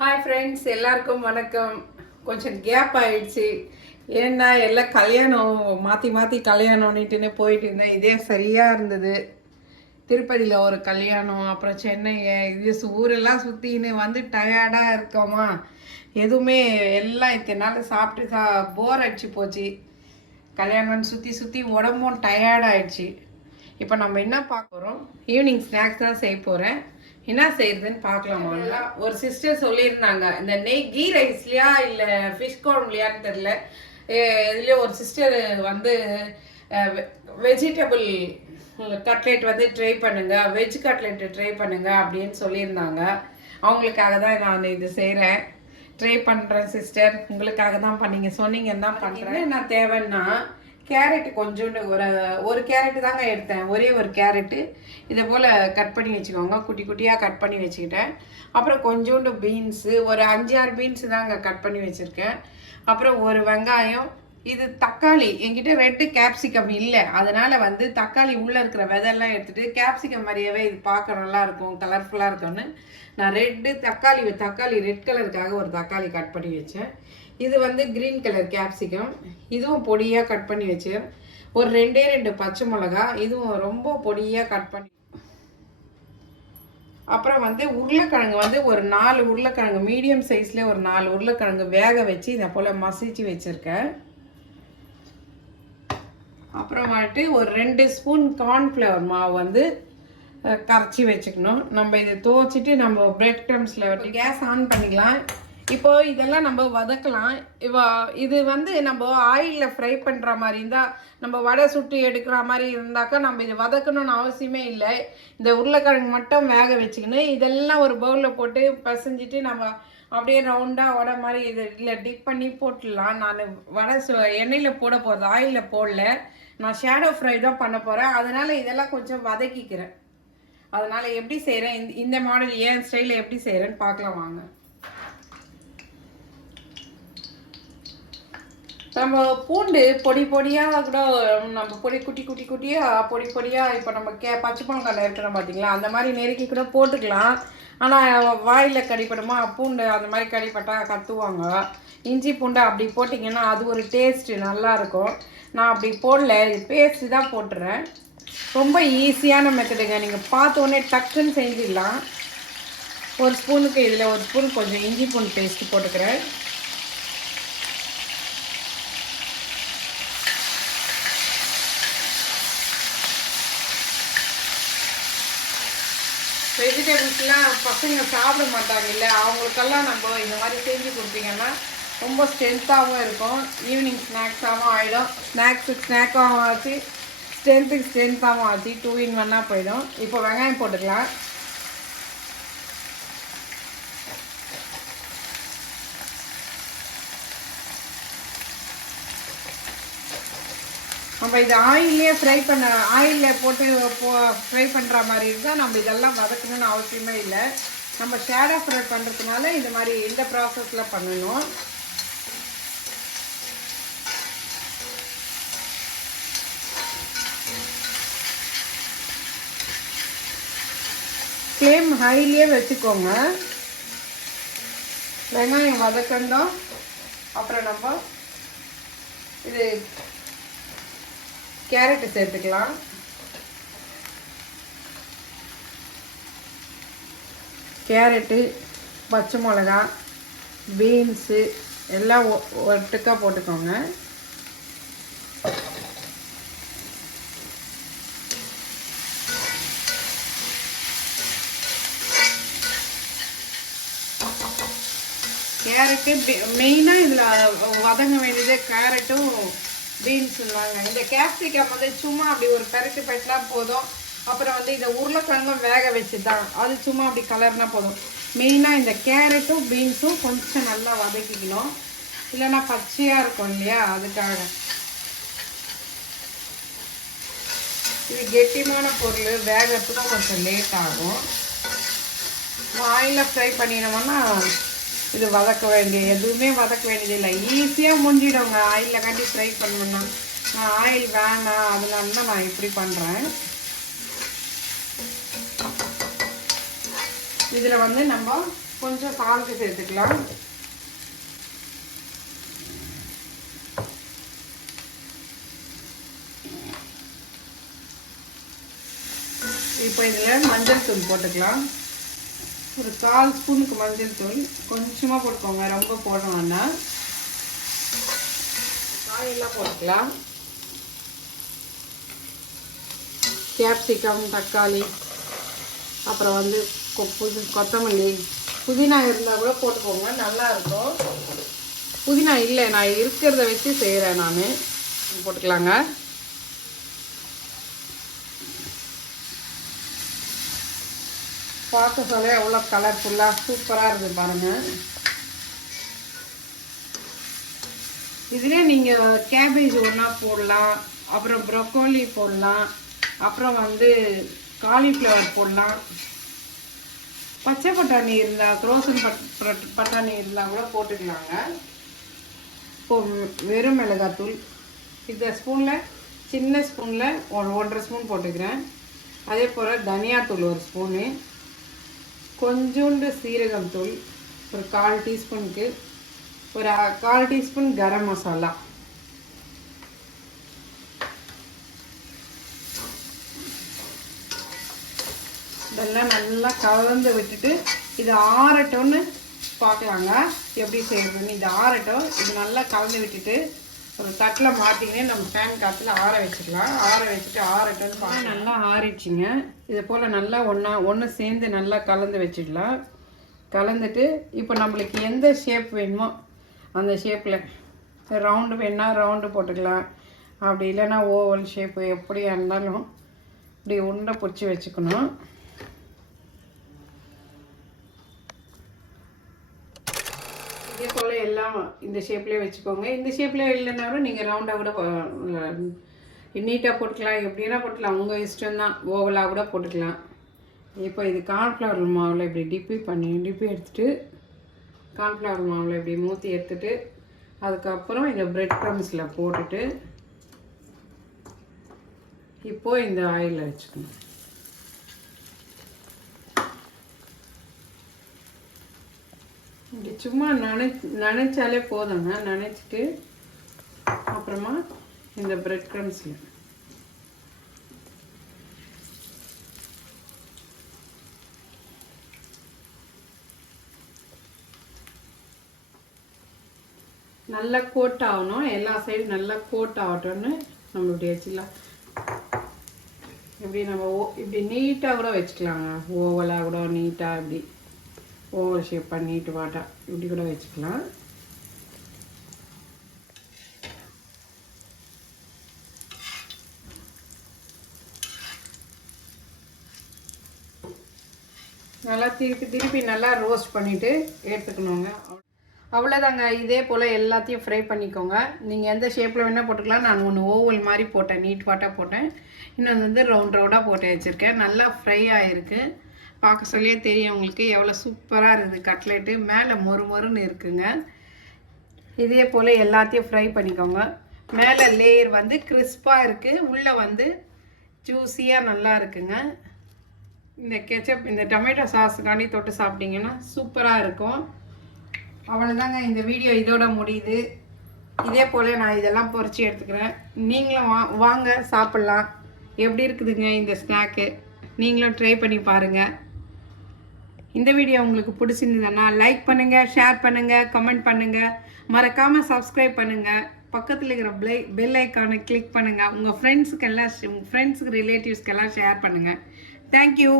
Hi friends, எல்லாருக்கும் வணக்கம். கொஞ்சம் கேப் ஆயிடுச்சு. ஏன்னா எல்லாம் கல்யாணம் மாற்றி மாற்றி கல்யாணம்னுட்டுன்னு போயிட்டு இருந்தேன். இதே சரியாக இருந்தது. திருப்பதியில் ஒரு கல்யாணம், அப்புறம் சென்னை, இது ஊரெல்லாம் சுற்றின்னு வந்து டயர்டாக இருக்கோமா. எதுவுமே எல்லாம் இத்தனை நாள் சாப்பிட்டு போர் அடிச்சு போச்சு. கல்யாணம்னு சுற்றி சுற்றி உடம்பும் டயர்டாகிடுச்சு. இப்போ நம்ம என்ன பார்க்க போகிறோம், ஈவினிங் ஸ்நாக்ஸ் தான் செய்ய போகிறேன். என்ன செய்யறதுன்னு பார்க்கலாமா? ஒரு சிஸ்டர் சொல்லியிருந்தாங்க, இந்த கீ ரைஸ்லையா இல்லை ஃபிஷ் குழம்புலையான்னு தெரில, இதுலேயே ஒரு சிஸ்டர் வந்து வெஜிடபிள் கட்லெட் வந்து ட்ரை பண்ணுங்க, வெஜ் கட்லெட் ட்ரை பண்ணுங்க அப்படின்னு சொல்லியிருந்தாங்க. அவங்களுக்காக தான் நான் இது செய்கிறேன், ட்ரை பண்ணுறேன் சிஸ்டர். உங்களுக்காக தான் பண்ணீங்க சொன்னீங்கன்னு தான் பண்ணுறேன். என்ன தேவைன்னா, கேரட்டு கொஞ்சோண்டு ஒரு கேரட்டு தாங்க எடுத்தேன், ஒரே ஒரு கேரட்டு இதை போல் கட் பண்ணி வச்சுக்கோங்க, குட்டி குட்டியாக கட் பண்ணி வச்சுக்கிட்டேன். அப்புறம் கொஞ்சோண்டு பீன்ஸு, ஒரு 5-6 பீன்ஸு தாங்க கட் பண்ணி வச்சுருக்கேன். அப்புறம் ஒரு வெங்காயம், இது தக்காளி. என்கிட்ட ரெட்டு கேப்சிகம் இல்லை, அதனால் வந்து தக்காளி உள்ளே இருக்கிற விதெல்லாம் எடுத்துகிட்டு, கேப்சிகம் மாதிரியாவே இது பார்க்க நல்லாயிருக்கும், கலர்ஃபுல்லாக இருக்கும்னு நான் தக்காளி ரெட் கலருக்காக ஒரு தக்காளி கட் பண்ணி வச்சேன். இது வந்து கிரீன் கலர் கேப்சிகம், இதுவும் பொடியாக கட் பண்ணி வச்சேன். ஒரு 2 பச்சை மிளகா, இதுவும் ரொம்ப பொடியாக கட் பண்ணி. அப்புறம் வந்து உருளைக்கிழங்கு வந்து ஒரு 4 உருளைக்கிழங்கு, மீடியம் சைஸில் ஒரு 4 உருளைக்கிழங்கு வேக வச்சு இதை போல் மசிச்சு வச்சுருக்கேன். அப்புறம் வந்துட்டு ஒரு 2 ஸ்பூன் கார்ன்ஃப்ளவர் மாவு வந்து கரைச்சி வச்சுக்கணும். நம்ம இதை துவச்சிட்டு நம்ம பிரெட் க்ரம்ஸில் வந்து கேஸ் ஆன் பண்ணிக்கலாம். இப்போ இதெல்லாம் நம்ம வதக்கலாம். இது வந்து நம்ம ஆயிலில் ஃப்ரை பண்ணுற மாதிரி இருந்தால், நம்ம வடை சுட்டு எடுக்கிற மாதிரி இருந்தாக்கா நம்ம இது வதக்கணும்னு அவசியமே இல்லை. இந்த உருளைக்கிழங்கு மட்டும் வேக வச்சுக்கணும். இதெல்லாம் ஒரு பவுலில் போட்டு பசைஞ்சிட்டு நம்ம அப்படியே ரவுண்டாக வடை மாதிரி இது இல்லை டிப் பண்ணி போட்டுடலாம். நான் வடை எண்ணெயில் போட போகிறது, ஆயிலில் போடல. நான் ஷேடோ ஃப்ரை தான் பண்ண போகிறேன், அதனால் இதெல்லாம் கொஞ்சம் வதக்கிக்கிறேன். அதனால் எப்படி செய்கிறேன், இந்த மாடல் ஏன் ஸ்டைலில் எப்படி செய்கிறேன்னு பார்க்கலாம் வாங்க. நம்ம பூண்டு பொடி பொடியாக கூட, நம்ம குட்டி குட்டியாக பொடியாக இப்போ நம்ம பச்சை மிளகாய் இருக்கிறோம் பார்த்தீங்களா, அந்த மாதிரி நெருக்கி கூட போட்டுக்கலாம். ஆனால் வாயில் கடிப்படுமா, பூண்டு அந்த மாதிரி கடிப்பட்டால் கத்துவாங்க. இஞ்சி பூண்டு அப்படி போட்டிங்கன்னா அது ஒரு டேஸ்ட்டு நல்லாயிருக்கும். நான் அப்படி போடல, பேஸ்ட்டு தான் போட்டுறேன். ரொம்ப ஈஸியான மெத்தடுங்க, நீங்கள் பார்த்தோன்னே டக்குன்னு செஞ்சிடலாம். ஒரு ஸ்பூனுக்கு இதில் ஒரு ஸ்பூன் கொஞ்சம் இஞ்சி பூண்டு பேஸ்ட்டு போட்டுக்கிறேன். வெஜிடபிள்ஸ்லாம் பசங்க சாப்பிட மாட்டாங்க இல்லை, அவங்களுக்கெல்லாம் நம்ம இந்த மாதிரி செஞ்சு கொடுத்தீங்கன்னா ரொம்ப ஸ்ட்ரென்த்தாகவும் இருக்கும். ஈவினிங் ஸ்நாக்ஸாகவும் ஆகிடும். ஸ்நாக்காகவும் ஆச்சு, ஸ்ட்ரென்த்தாகவும் ஆச்சு. 2 in 1 போயிடும். இப்போ வெங்காயம் போட்டுக்கலாம். நம்ம இது ஆயிலில் போட்டு ஃப்ரை பண்ணுற மாதிரி இருந்தால் நம்ம இதெல்லாம் வதக்கணும்னு அவசியமே இல்லை. நம்ம ஷேடோ ஃப்ரை பண்ணுறதுனால இந்த மாதிரி இந்த ப்ராசஸில் பண்ணணும். ஃப்ளேம் ஹைலியே வச்சுக்கோங்க. வெங்காயம் வதக்கணும். அப்புறம் நம்ம இது கேரட்டு சேர்த்துக்கலாம். கேரட்டு, பச்சை மிளகா, பீன்ஸு எல்லாம் ஒட்டுக்காக போட்டுக்கோங்க. கேரட்டு மெயினாக இதில் வதங்க வேண்டியது கேரட்டும் பீன்ஸுவாங்க. இந்த கேப்சிகம் வந்து சும்மா அப்படி ஒரு பெரட்டா போதும். அப்புறம் வந்து இந்த உருளைக்கிழங்கும் வேக வச்சு தான், அது சும்மா அப்படி கலர்னா போதும். மெயினாக இந்த கேரட்டும் பீன்ஸும் கொஞ்சம் நல்லா வதக்கிக்கணும், இல்லைன்னா பச்சையாக இருக்கும் இல்லையா, அதுக்காக. இது கெட்டிமான பொருள், வேகிறதுக்கும் கொஞ்சம் லேட் ஆகும். ஆயிலில் ஃப்ரை பண்ணினோம்னா இது எதுவுமே வதக்க வேண்டியதில்லை, ஈஸியாக முடிஞ்சிடுங்க ஆயிலில் காட்டி ஃப்ரை பண்ணணும்னா. நான் ஆயில் வேணாம், அதனால தான் நான் இப்படி பண்ணுறேன். இதில் வந்து நம்ம கொஞ்சம் சால்ட்டு சேர்த்துக்கலாம். இப்போ இதில் மஞ்சள் தூள் போட்டுக்கலாம். ஒரு 1/4 ஸ்பூனுக்கு மஞ்சள் தூள் கொஞ்சமாக போட்டுக்கோங்க, ரொம்ப போட வேண்டாம். காயெல்லாம் போட்டுக்கலாம். கேப்சிகம், தக்காளி, அப்புறம் வந்து கொத்தமல்லி, புதினா இருந்தால் கூட போட்டுக்கோங்க, நல்லாயிருக்கும். புதினா இல்லை, நான் இருக்கிறத வச்சு செய்கிறேன். நான் போட்டுக்கலாங்க. பார்க்க சொல்ல எவ்வளோ கலர்ஃபுல்லாக சூப்பராக இருக்குது பாருங்கள். இதுலேயே நீங்கள் கேபேஜ் ஒன்றா போடலாம், அப்புறம் ப்ரொக்கோலி போடலாம், அப்புறம் வந்து காலிஃப்ளவர் போடலாம். பச்சை பட்டாணி இருந்தால், ஃப்ரோசன் பட்டாணி இருந்தால் கூட போட்டுக்கலாங்க. இப்போது வெறும் மிளகாத்தூள் இந்த ஸ்பூனில், சின்ன ஸ்பூனில் 1.5 ஸ்பூன் போட்டுக்கிறேன். அதே போல் தனியாத்தூள் 1 ஸ்பூனு, கொஞ்சோண்டு சீரகம் தூள் ஒரு 1/4 டீஸ்பூனுக்கு, ஒரு 1/4 டீஸ்பூன் கரம் மசாலா. இதெல்லாம் நல்லா கலந்து விட்டுட்டு இது ஆறட்டோன்னு பார்க்கலாங்க எப்படி செய்யறதுன்னு. இது ஆறட்டும். இது நல்லா கலந்து விட்டுட்டு ஒரு தட்டில் மாற்றிக்கினே நம்ம ஃபேன் காற்றுல ஆற வச்சுக்கலாம். ஆற வச்சுட்டு ஆறட்டோன்னு பார்க்க. நல்லா ஆறிடுச்சிங்க. இது போல் நல்லா ஒன்று சேர்ந்து நல்லா கலந்து வச்சிடலாம். கலந்துட்டு இப்போ நம்மளுக்கு எந்த ஷேப் வேணுமோ அந்த ஷேப்பில், ரவுண்டு வேணுன்னா ரவுண்டு போட்டுக்கலாம், அப்படி இல்லைன்னா ஓவல் ஷேப்பு, எப்படியா இருந்தாலும் இப்படி உருண்டை பிடிச்சி வச்சுக்கணும். இதே போல் எல்லாம் இந்த ஷேப்லேயே வச்சுக்கோங்க. இந்த ஷேப்லேயே இல்லைனாலும் நீங்கள் ரவுண்டாக கூட நீட்டாக போட்டுக்கலாம், எப்படின்னா போட்டுக்கலாம், உங்கள் இஷ்டம்தான். ஓவலாக கூட போட்டுக்கலாம். இப்போ இது கார்ன்ஃப்ளவர் மாவில் இப்படி டிப்பி எடுத்துகிட்டு, கார்ன்ஃப்ளவர் மாவில் இப்படி மூற்றி எடுத்துகிட்டு, அதுக்கப்புறம் இந்த பிரெட் க்ரம்ஸில் போட்டுட்டு இப்போது இந்த ஆயிலில் வச்சுக்கணும். இப்படி சும்மா நனைச்சாலே போதுங்க. நனைச்சிட்டு அப்புறமா இந்த பிரெட் க்ரம்ஸில் நல்லா கோட் ஆகணும். எல்லா சைடும் நல்லா கோட் ஆகட்டும்னு நம்ம இப்படி வச்சுக்கலாம். இப்படி நம்ம இப்படி நீட்டாக கூட வச்சுக்கலாங்க. ஓவலாக கூட நீட்டாக இப்படி ஓவல் ஷேப் பண்ணிட்டு வாட்டா இப்படி கூட வச்சுக்கலாம். நல்லா திருப்பி நல்லா ரோஸ்ட் பண்ணிவிட்டு எடுத்துக்கணுங்க. அவ்வளோதாங்க. இதே போல் எல்லாத்தையும் ஃப்ரை பண்ணிக்கோங்க. நீங்கள் எந்த ஷேப்பில் வேணால் போட்டுக்கலாம். நான் ஒன்று ஓவல் மாதிரி போட்டேன், நீட் வாட்டாக போட்டேன். இன்னொன்று வந்து ரவுண்டாக போட்டு வச்சுருக்கேன். நல்லா ஃப்ரை ஆகிருக்கு. பார்க்க சொல்லியே தெரியும் உங்களுக்கு எவ்வளோ சூப்பராக இருக்குது. கட்லெட்டு மேலே மொறுன்னு இருக்குங்க. இதே போல் எல்லாத்தையும் ஃப்ரை பண்ணிக்கோங்க. மேலே லேயர் வந்து கிறிஸ்பாக இருக்குது, உள்ளே வந்து ஜூஸியாக நல்லா இருக்குங்க. இந்த கெச்சப், இந்த டொமேட்டோ சாஸுக்காண்டி தொட்டு சாப்பிட்டிங்கன்னா சூப்பராக இருக்கும். அவ்வளோதாங்க, இந்த வீடியோ இதோட முடியுது. இதே போல் நான் இதெல்லாம் பொரிச்சு எடுத்துக்கிறேன். நீங்களும் வாங்க சாப்பிட்லாம். எப்படி இருக்குதுங்க இந்த ஸ்நாக்கு? நீங்களும் ட்ரை பண்ணி பாருங்கள். இந்த வீடியோ உங்களுக்கு பிடிச்சிருந்ததுன்னா லைக் பண்ணுங்கள், ஷேர் பண்ணுங்கள், கமெண்ட் பண்ணுங்கள், மறக்காமல் சப்ஸ்கிரைப் பண்ணுங்கள். பக்கத்தில் இருக்கிற பெல் ஐக்கானை கிளிக் பண்ணுங்கள். உங்கள் ஃப்ரெண்ட்ஸுக்கு ரிலேட்டிவ்ஸ்க்கெல்லாம் ஷேர் பண்ணுங்கள். தேங்க்யூ.